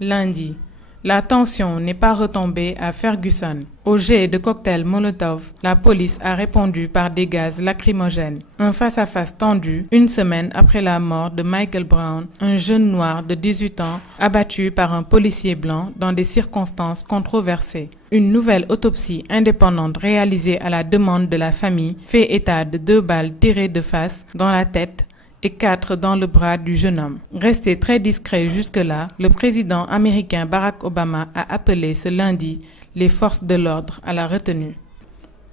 Lundi, la tension n'est pas retombée à Ferguson. Au jet de cocktails Molotov, la police a répondu par des gaz lacrymogènes. Un face-à-face tendu une semaine après la mort de Michael Brown, un jeune noir de 18 ans abattu par un policier blanc dans des circonstances controversées. Une nouvelle autopsie indépendante réalisée à la demande de la famille fait état de 2 balles tirées de face dans la tête et 4 dans le bras du jeune homme. Resté très discret jusque-là, le président américain Barack Obama a appelé ce lundi les forces de l'ordre à la retenue.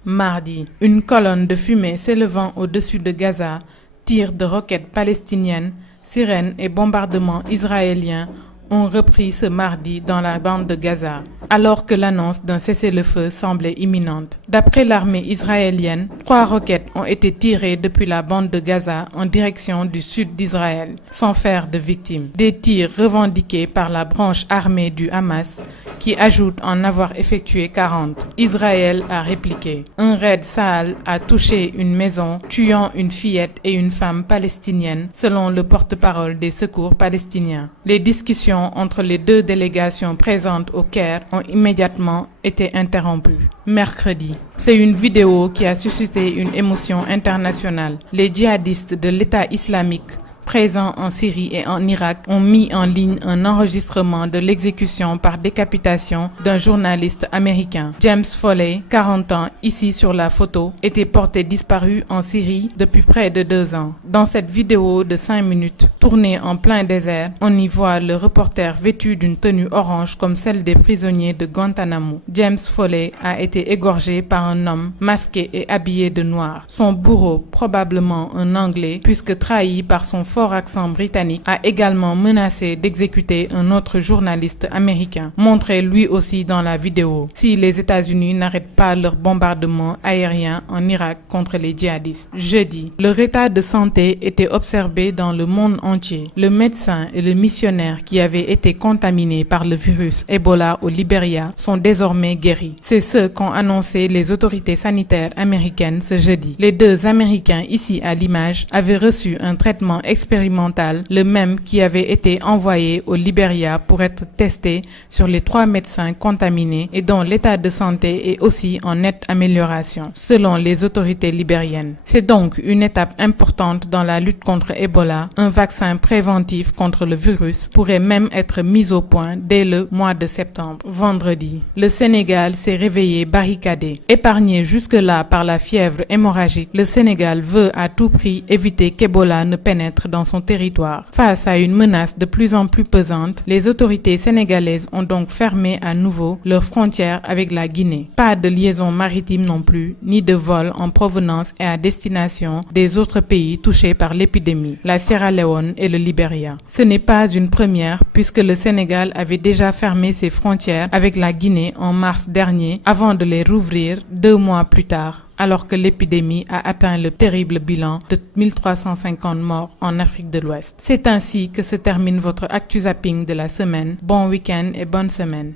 Mardi, une colonne de fumée s'élevant au-dessus de Gaza, tirs de roquettes palestiniennes, sirènes et bombardements israéliens ont repris ce mardi dans la bande de Gaza, alors que l'annonce d'un cessez-le-feu semblait imminente. D'après l'armée israélienne, 3 roquettes ont été tirées depuis la bande de Gaza en direction du sud d'Israël, sans faire de victimes. Des tirs revendiqués par la branche armée du Hamas, qui ajoute en avoir effectué 40. Israël a répliqué. Un raid Tsahal a touché une maison, tuant une fillette et une femme palestinienne, selon le porte-parole des secours palestiniens. Les discussions entre les 2 délégations présentes au Caire ont immédiatement été interrompues. Mercredi, c'est une vidéo qui a suscité une émotion internationale. Les djihadistes de l'État islamique présents en Syrie et en Irak ont mis en ligne un enregistrement de l'exécution par décapitation d'un journaliste américain. James Foley, 40 ans, ici sur la photo, était porté disparu en Syrie depuis près de 2 ans. Dans cette vidéo de 5 minutes, tournée en plein désert, on y voit le reporter vêtu d'une tenue orange comme celle des prisonniers de Guantanamo. James Foley a été égorgé par un homme masqué et habillé de noir. Son bourreau, probablement un Anglais, puisque trahi par son fort accent britannique, a également menacé d'exécuter un autre journaliste américain, montré lui aussi dans la vidéo, si les États-Unis n'arrêtent pas leur bombardement aérien en Irak contre les djihadistes. Jeudi, leur état de santé était observé dans le monde entier. Le médecin et le missionnaire qui avaient été contaminés par le virus Ebola au Libéria sont désormais guéris. C'est ce qu'ont annoncé les autorités sanitaires américaines ce jeudi. Les 2 Américains ici à l'image avaient reçu un traitement expérimental, le même qui avait été envoyé au Libéria pour être testé sur les 3 médecins contaminés et dont l'état de santé est aussi en nette amélioration, selon les autorités libériennes. C'est donc une étape importante dans la lutte contre Ebola. Un vaccin préventif contre le virus pourrait même être mis au point dès le mois de septembre. Vendredi, le Sénégal s'est réveillé barricadé. Épargné jusque-là par la fièvre hémorragique, le Sénégal veut à tout prix éviter qu'Ebola ne pénètre dans son territoire. Face à une menace de plus en plus pesante, les autorités sénégalaises ont donc fermé à nouveau leurs frontières avec la Guinée. Pas de liaison maritime non plus, ni de vol en provenance et à destination des autres pays touchés par l'épidémie, la Sierra Leone et le Libéria. Ce n'est pas une première puisque le Sénégal avait déjà fermé ses frontières avec la Guinée en mars dernier avant de les rouvrir 2 mois plus tard, alors que l'épidémie a atteint le terrible bilan de 1350 morts en Afrique de l'Ouest. C'est ainsi que se termine votre Actu Zapping de la semaine. Bon week-end et bonne semaine.